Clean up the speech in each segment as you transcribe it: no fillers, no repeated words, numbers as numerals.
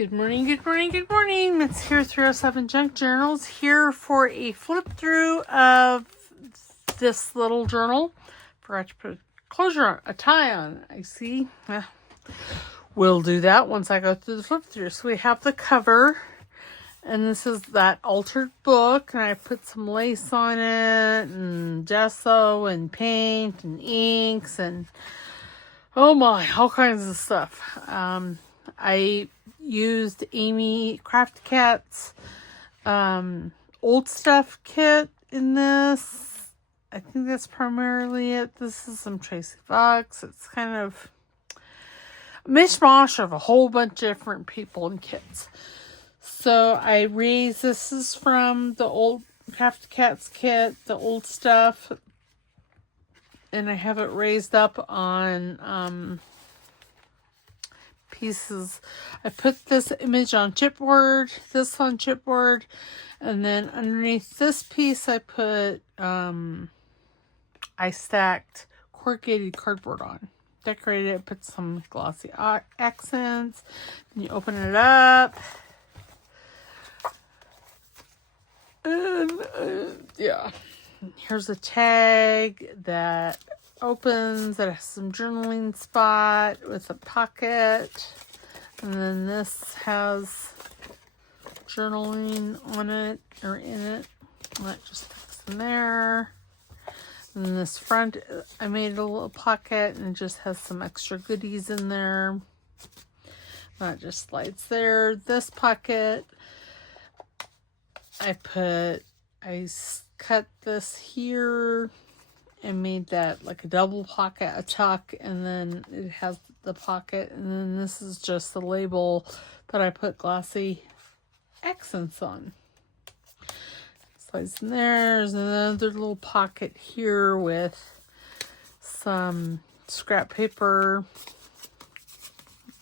Good morning, good morning, good morning. It's here 307 Junk Journals, here for a flip through of this little journal. Forgot to put a closure on, a tie on. I see. We'll do that once I go through the flip through. So we have the cover, and this is that altered book, and I put some lace on it, and gesso, and paint, and inks, and oh my, all kinds of stuff. I used Crafty Cat's old stuff kit in this. I think that's primarily it. This is some Tracy Fox. It's kind of a mishmash of a whole bunch of different people and kits. So I raised, this is from the old Crafty Cat's kit, the old stuff. And I have it raised up on pieces. I put this image on chipboard, this on chipboard, and then underneath this piece I put, I stacked corrugated cardboard on. Decorated it, put some glossy accents. Then you open it up. And yeah. Here's a tag that opens, that has some journaling spot with a pocket. And then this has journaling on it, or in it. And that just sticks in there. And then this front, I made a little pocket and it just has some extra goodies in there. That just slides there. This pocket, I cut this here and made that like a double pocket, a tuck, and then it has the pocket, and then this is just the label that I put glossy accents on. Slides in there. There's another little pocket here with some scrap paper.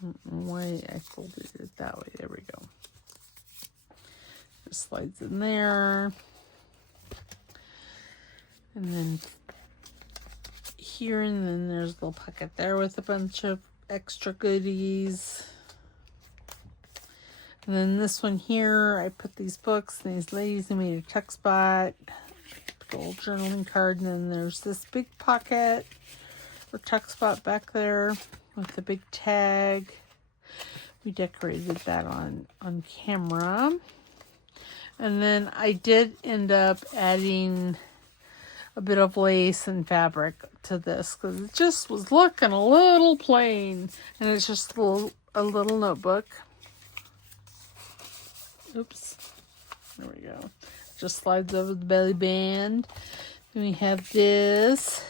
I don't know why I folded it that way. There we go. Just slides in there. And then here, and then there's a little pocket there with a bunch of extra goodies. And then this one here, I put these books and these ladies, I made a tuck spot, a little journaling card, and then there's this big pocket or tuck spot back there with the big tag. We decorated that on camera. And then I did end up adding a bit of lace and fabric to this because it just was looking a little plain, and it's just a little notebook. Oops, there we go. Just slides over the belly band. Then we have this.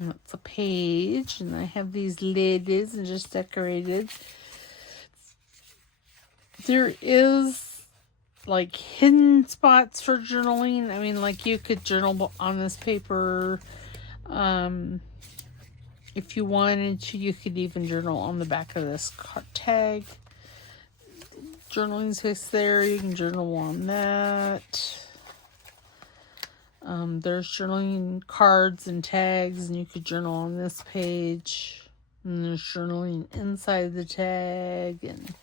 And that's a page, and I have these ladies and just decorated. There is like hidden spots for journaling. I mean, like you could journal on this paper. If you wanted to, you could even journal on the back of this tag. Journaling space there. You can journal on that. There's journaling cards and tags, and you could journal on this page. And there's journaling inside the tag. And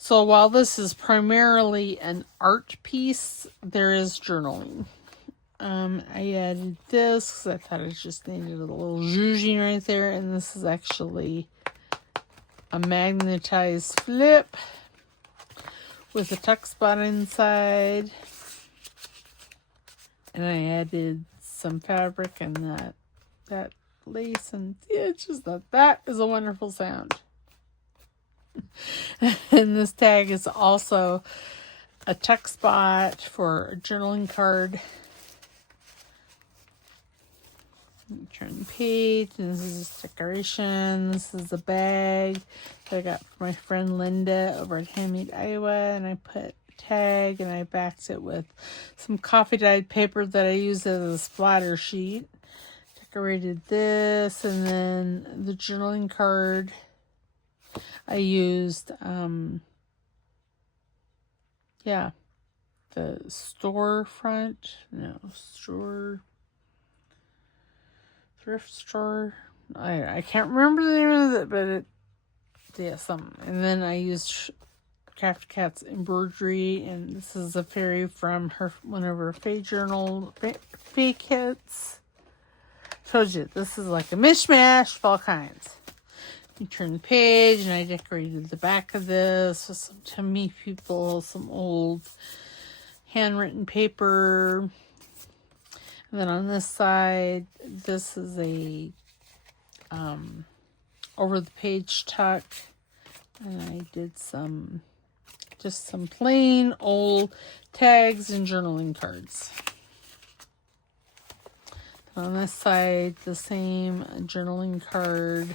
so while this is primarily an art piece, there is journaling. I added this because I thought it just needed a little zhuzhing right there. And this is actually a magnetized flip with a tuck spot inside. And I added some fabric and that lace. And yeah, it's just that is a wonderful sound. And this tag is also a tuck spot for a journaling card. Turn the page, and this is decoration. This is a bag that I got from my friend Linda over at Handmade Iowa, and I put a tag and I backed it with some coffee dyed paper that I used as a splatter sheet. Decorated this, and then the journaling card I used the thrift store. I can't remember the name of it, but yeah, something. And then I used Crafty Cat's embroidery, and this is a fairy from one of her Fae journal Fae kits. Told you, this is like a mishmash of all kinds. You turn the page, and I decorated the back of this with some, to meet people, some old handwritten paper. And then on this side, this is a over the page tuck. And I did just some plain old tags and journaling cards. On this side, the same journaling card.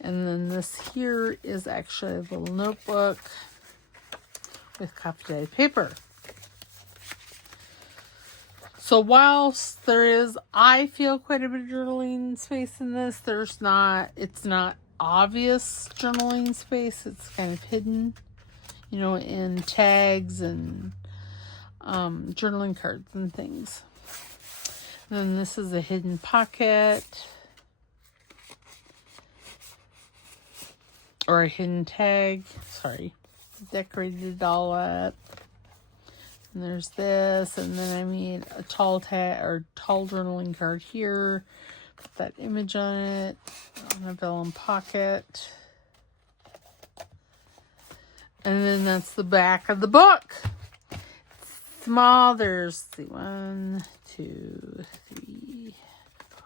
And then this here is actually a little notebook with copy-dyed paper. So whilst there is, I feel, quite a bit of journaling space in this, it's not obvious journaling space. It's kind of hidden, in tags and journaling cards and things. And then this is a hidden pocket. Or a hidden tag. Sorry. Decorated it all up. And there's this. And then I made a tall journaling card here. Put that image on it. On a vellum pocket. And then that's the back of the book. It's small. There's the 1, 2, 3, 4,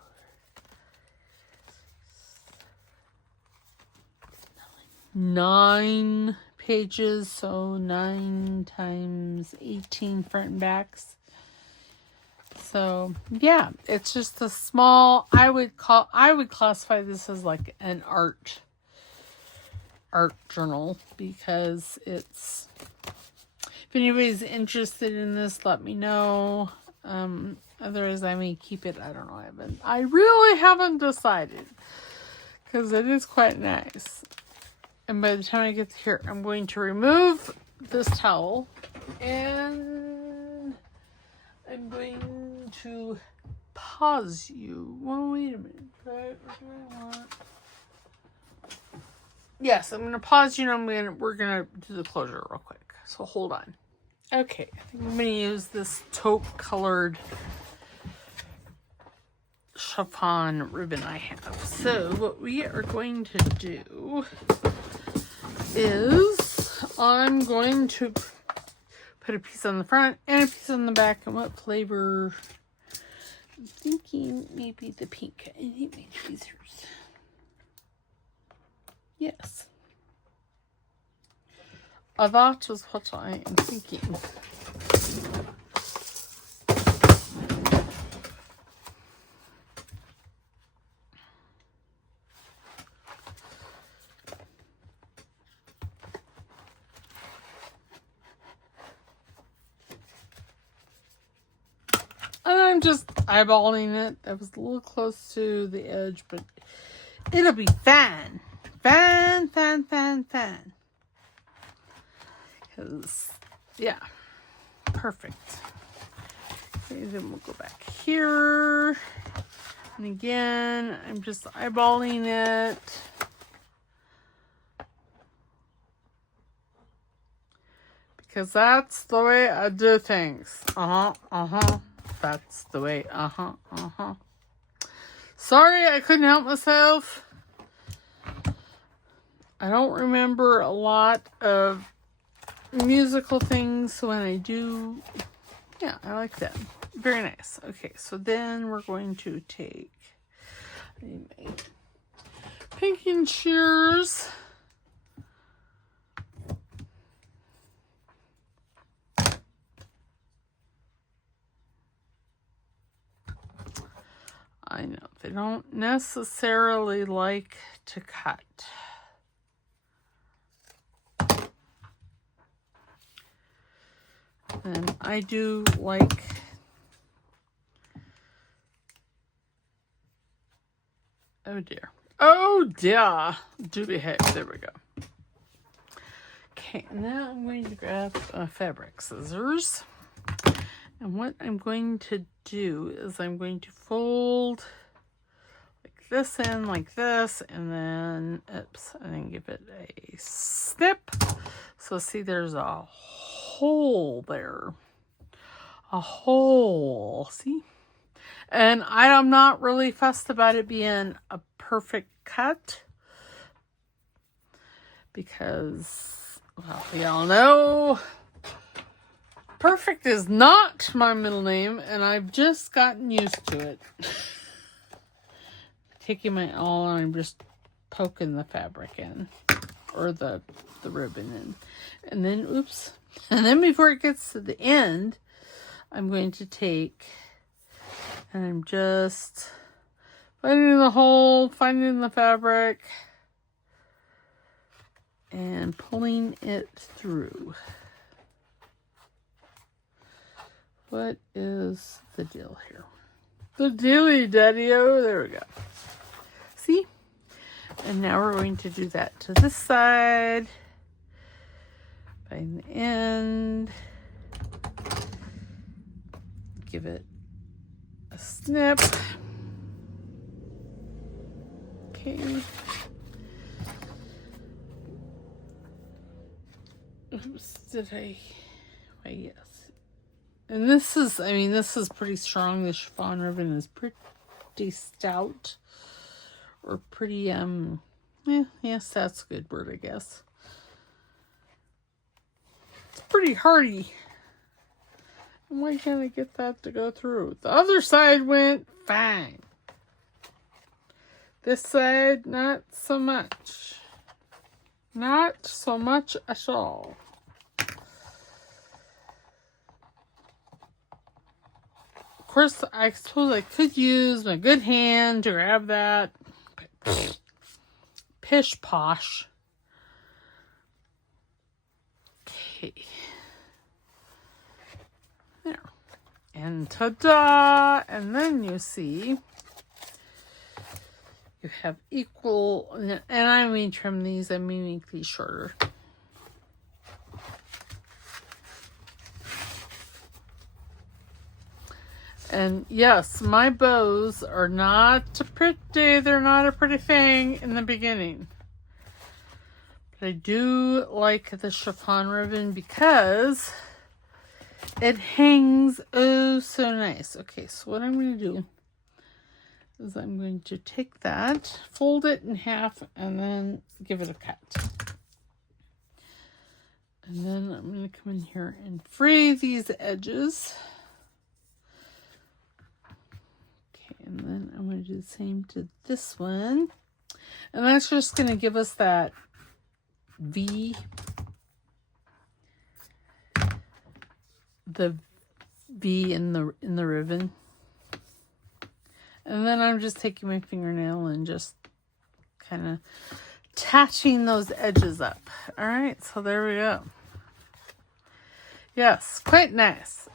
9 pages, so 9 times 18 front and backs. So yeah, it's just a small, I would classify this as like an art journal, because if anybody's interested in this, let me know. Otherwise I may keep it. I don't know. I really haven't decided, because it is quite nice. And by the time I get here, I'm going to remove this towel, and I'm going to pause you. Well, wait a minute. What do I want? Yes, I'm going to pause you, and we're going to do the closure real quick. So hold on. Okay, I think I'm going to use this taupe colored chiffon ribbon I have. So what we are going to do is I'm going to put a piece on the front and a piece on the back. And what flavor? I'm thinking maybe the pink. I need my tweezers. Yes. That is what I am thinking. And I'm just eyeballing it. I was a little close to the edge, but it'll be fun. Fun. Because, yeah, perfect. Okay, then we'll go back here. And again, I'm just eyeballing it. Because that's the way I do things. That's the way. Sorry, I couldn't help myself. I don't remember a lot of musical things when I do. Yeah, I like that. Very nice. Okay, so then we're going to take my pinking shears. I know they don't necessarily like to cut. And I do like, oh dear, do behave. There we go. Okay, now I'm going to grab fabric scissors. And what I'm going to do is I'm going to fold like this in, like this, and then, oops, and then give it a snip. So see, there's a hole there. A hole, see? And I'm not really fussed about it being a perfect cut because, well, we all know perfect is not my middle name, and I've just gotten used to it. Taking my awl and I'm just poking the fabric in, or the ribbon in. And then, oops. And then before it gets to the end, I'm going to take, and I'm just finding the hole, finding the fabric, and pulling it through. What is the deal here? The dealy daddy-o. There we go. See? And now we're going to do that to this side. Find the end. Give it a snip. Okay. Oops, did I? Why, yes. And this is, I mean, this is pretty strong. The chiffon ribbon is pretty stout. Or pretty, yes, that's a good word, I guess. It's pretty hardy. And why can't I get that to go through? The other side went fine. This side, not so much. Not so much at all. Of course, I suppose I could use my good hand to grab that. Pish posh. Okay. There. And ta-da! And then you see you have equal, and I mean trim these, I mean make these shorter. And yes, my bows are not pretty. They're not a pretty thing in the beginning. But I do like the chiffon ribbon because it hangs oh so nice. Okay, so what I'm going to do is I'm going to take that, fold it in half, and then give it a cut. And then I'm going to come in here and free these edges. And then I'm going to do the same to this one. And that's just going to give us that V. The V in the ribbon. And then I'm just taking my fingernail and just kind of touching those edges up. All right, so there we go. Yes, quite nice.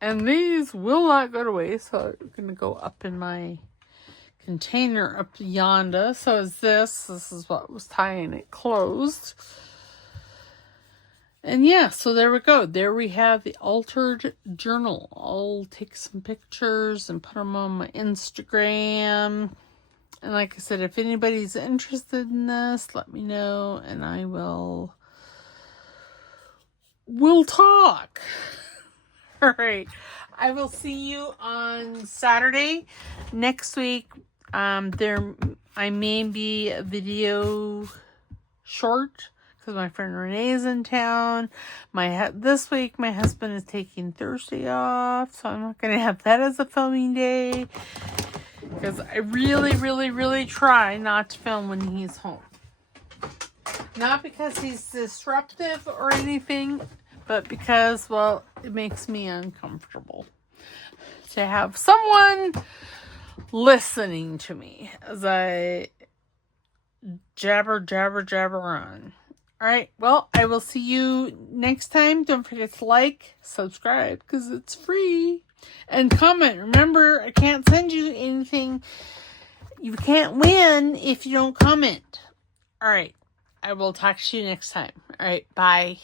And these will not go to waste, so I'm going to go up in my container up yonder. So is this is what was tying it closed. And yeah, so there we go. There we have the altered journal. I'll take some pictures and put them on my Instagram. And like I said, if anybody's interested in this, let me know and I we'll talk. All right. I will see you on Saturday. Next week, I may be a video short because my friend Renee is in town. This week, my husband is taking Thursday off, so I'm not going to have that as a filming day because I really, really, really try not to film when he's home. Not because he's disruptive or anything, but because, well, it makes me uncomfortable to have someone listening to me as I jabber on. All right, well, I will see you next time. Don't forget to like, subscribe, because it's free. And comment. Remember, I can't send you anything. You can't win if you don't comment. All right, I will talk to you next time. All right, bye.